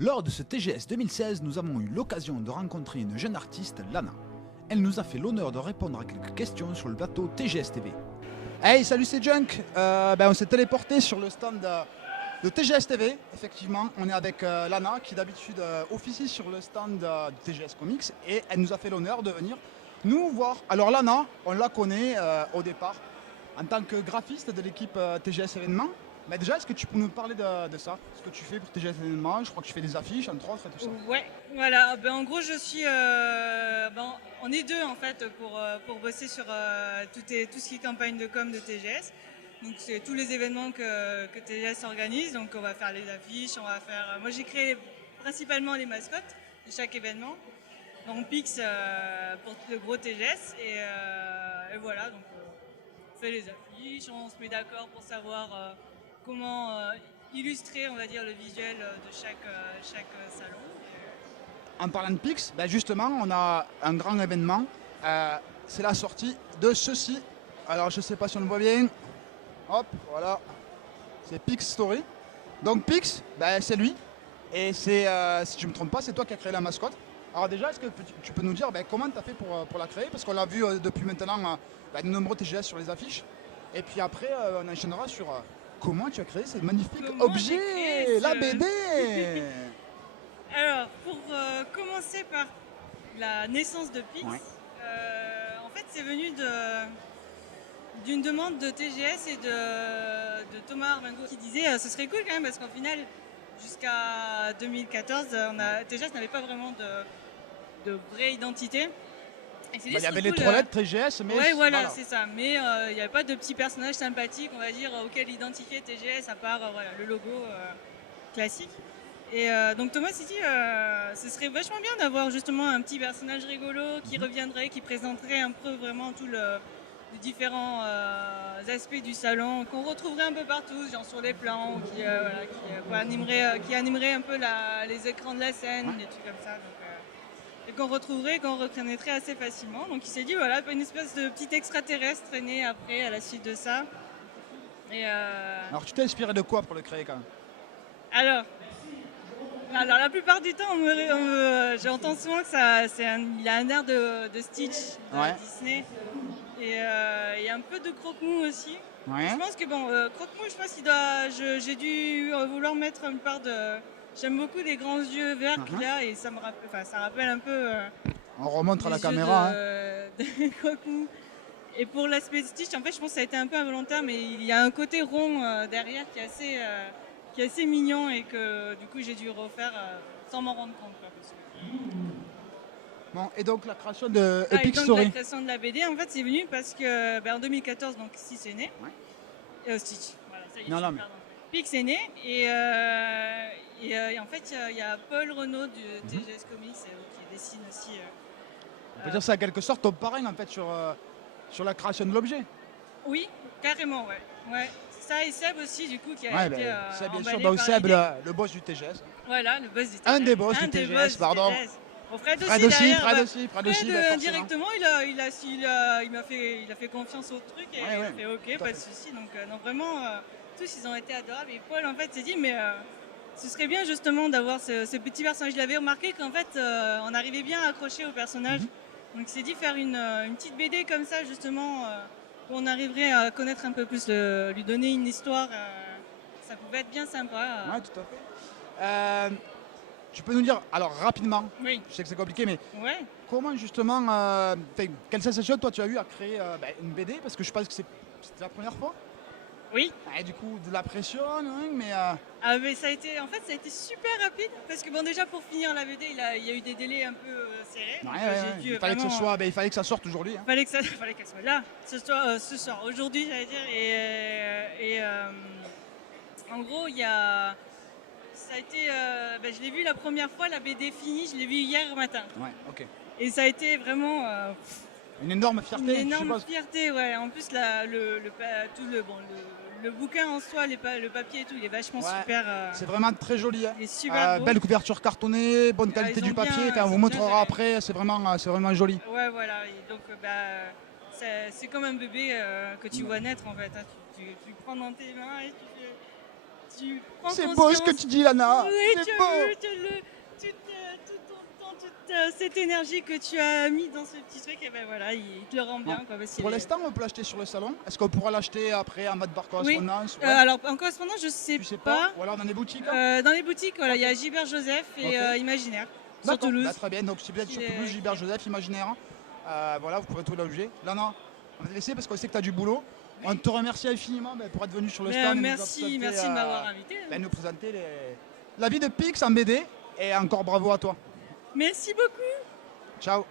Lors de ce TGS 2016, nous avons eu l'occasion de rencontrer une jeune artiste, Lana. Elle nous a fait l'honneur de répondre à quelques questions sur le plateau TGS TV. Hey, salut, c'est Junk. On s'est téléporté sur le stand de TGS TV. Effectivement, on est avec Lana qui d'habitude officie sur le stand de TGS Comics et elle nous a fait l'honneur de venir nous voir. Alors Lana, on la connaît au départ en tant que graphiste de l'équipe TGS Événements. Mais déjà, est-ce que tu peux nous parler de ça? Ce que tu fais pour TGS Événements? Je crois que tu fais des affiches, entre autres, et tout ça. Ouais, voilà. En gros, je suis. On est deux en fait pour bosser sur tout ce qui est campagne de com de TGS. Donc, c'est tous les événements que TGS organise. Donc, on va faire les affiches, on va faire. Moi, j'ai créé principalement les mascottes de chaque événement. Donc, Pix pour le gros TGS. Et voilà. Donc, on fait les affiches, on se met d'accord pour savoir comment illustrer, on va dire, le visuel de chaque salon. En parlant de Pix, justement, on a un grand événement. C'est la sortie de ceci. Alors, je ne sais pas si on le voit bien. Hop, voilà. C'est Pix Story. Donc, Pix, c'est lui. Et c'est, si je ne me trompe pas, c'est toi qui as créé la mascotte. Alors déjà, est-ce que tu peux nous dire comment tu as fait pour la créer? Parce qu'on l'a vu depuis maintenant de nombreux TGS sur les affiches. Et puis après, on enchaînera sur comment tu as créé ce magnifique objet, la BD. Alors, pour commencer par la naissance de Pix, en fait, c'est venu d'une demande de TGS et de Thomas Arvingo qui disait ce serait cool quand même parce qu'en final, jusqu'à 2014, TGS n'avait pas vraiment de vraie identité. Il y avait les trois lettres TGS, mais ouais, voilà, c'est ça. Mais il n'y avait pas de petits personnages sympathiques, on va dire, auxquels identifier TGS à part le logo classique. Et donc Thomas s'est dit ce serait vachement bien d'avoir justement un petit personnage rigolo qui reviendrait, qui présenterait un peu vraiment les différents aspects du salon, qu'on retrouverait un peu partout, genre sur les plans, qui animerait un peu les écrans de la scène, des trucs comme ça. Et qu'on retrouverait, qu'on reconnaîtrait assez facilement. Donc il s'est dit voilà, une espèce de petit extraterrestre né après à la suite de ça. Alors tu t'es inspiré de quoi pour le créer quand même? Alors la plupart du temps, j'entends souvent que il a un air de Stitch de Disney. Et il y a un peu de Croque-Mou aussi. Ouais. Je pense que Croque-Mou, j'ai dû vouloir mettre une part de. J'aime beaucoup les grands yeux verts qu'il a et ça rappelle un peu. On remonte à la caméra. De Croque-Mou. Et pour l'aspect Stitch, en fait, je pense que ça a été un peu involontaire, mais il y a un côté rond derrière qui est assez mignon et que du coup j'ai dû refaire sans m'en rendre compte. Bon, et donc la création de Epic Story. La création de la BD, en fait, c'est venu parce que en 2014, donc Stitch est né. Stitch, voilà, ça y est. Pix est né et en fait, il y a Paul Renaud du TGS Comics qui dessine aussi. On peut dire que c'est en quelque sorte ton parrain en fait sur la création de l'objet. Oui, carrément, ouais. Ça et Seb aussi, du coup, qui a été Seb, bien emballé sûr, par Seb, le boss du TGS. Voilà, le boss du TGS. Un des boss du TGS, pardon. Fred aussi, directement, il m'a fait confiance au truc et il a fait ok, pas de souci. Donc vraiment, tous ils ont été adorables. Et Paul en fait s'est dit mais ce serait bien justement d'avoir ce petit personnage. Je l'avais remarqué qu'en fait on arrivait bien à accrocher au personnage. Donc il s'est dit faire une petite BD comme ça justement où on arriverait à connaître un peu plus, lui donner une histoire. Ça pouvait être bien sympa. Ouais, tout à fait. Tu peux nous dire, alors rapidement, oui. Je sais que c'est compliqué, mais comment justement, quelle sensation toi tu as eu à créer une BD? Parce que je pense que c'était la première fois. Oui. Et du coup, de la pression, mais... mais ça a été super rapide, parce que déjà pour finir la BD, il y a eu des délais un peu serrés. Il fallait il fallait que ça sorte aujourd'hui. Il fallait qu'elle soit là, ce soir, aujourd'hui, j'allais dire. Et en gros, ça a été, je l'ai vu la première fois, la BD finie, je l'ai vu hier matin. Ouais, ok. Et ça a été vraiment une énorme fierté. Une énorme fierté, ouais. En plus, le bouquin en soi, le papier et tout, il est vachement super. C'est vraiment très joli. Il est super beau. Belle couverture cartonnée, bonne qualité du papier. On vous montrera après, c'est vraiment joli. Ouais, voilà. Et donc, c'est comme un bébé que tu vois naître en fait. Tu le prends dans tes mains et tu prends C'est beau conscience. ce que tu dis, Lana. Oui, C'est beau. tout ton temps, toute cette énergie que tu as mis dans ce petit truc, et ben voilà, il te le rend bien. Bon. Quoi, parce Pour qu'il est- l'instant, on peut l'acheter sur le salon. Est-ce qu'on pourra l'acheter après en mode par Oui. correspondance? Ouais. Alors en correspondance, je sais Tu sais pas. pas? Ou alors dans les boutiques hein Dans les boutiques, voilà, il y a Gilbert Joseph et Ok. Imaginaire sur D'accord. Toulouse. Bah, très bien. Donc si vous êtes sur Qui est- Toulouse, Gilbert Joseph, Imaginaire. Voilà, vous pourrez trouver l'objet. Lana, on va te laisser parce qu'on sait que tu as du boulot. On te remercie infiniment pour être venu sur le stand. et nous Merci, présenter, merci de m'avoir invité. nous présenter la vie de Pix en BD. Et encore bravo à toi. Merci beaucoup. Ciao.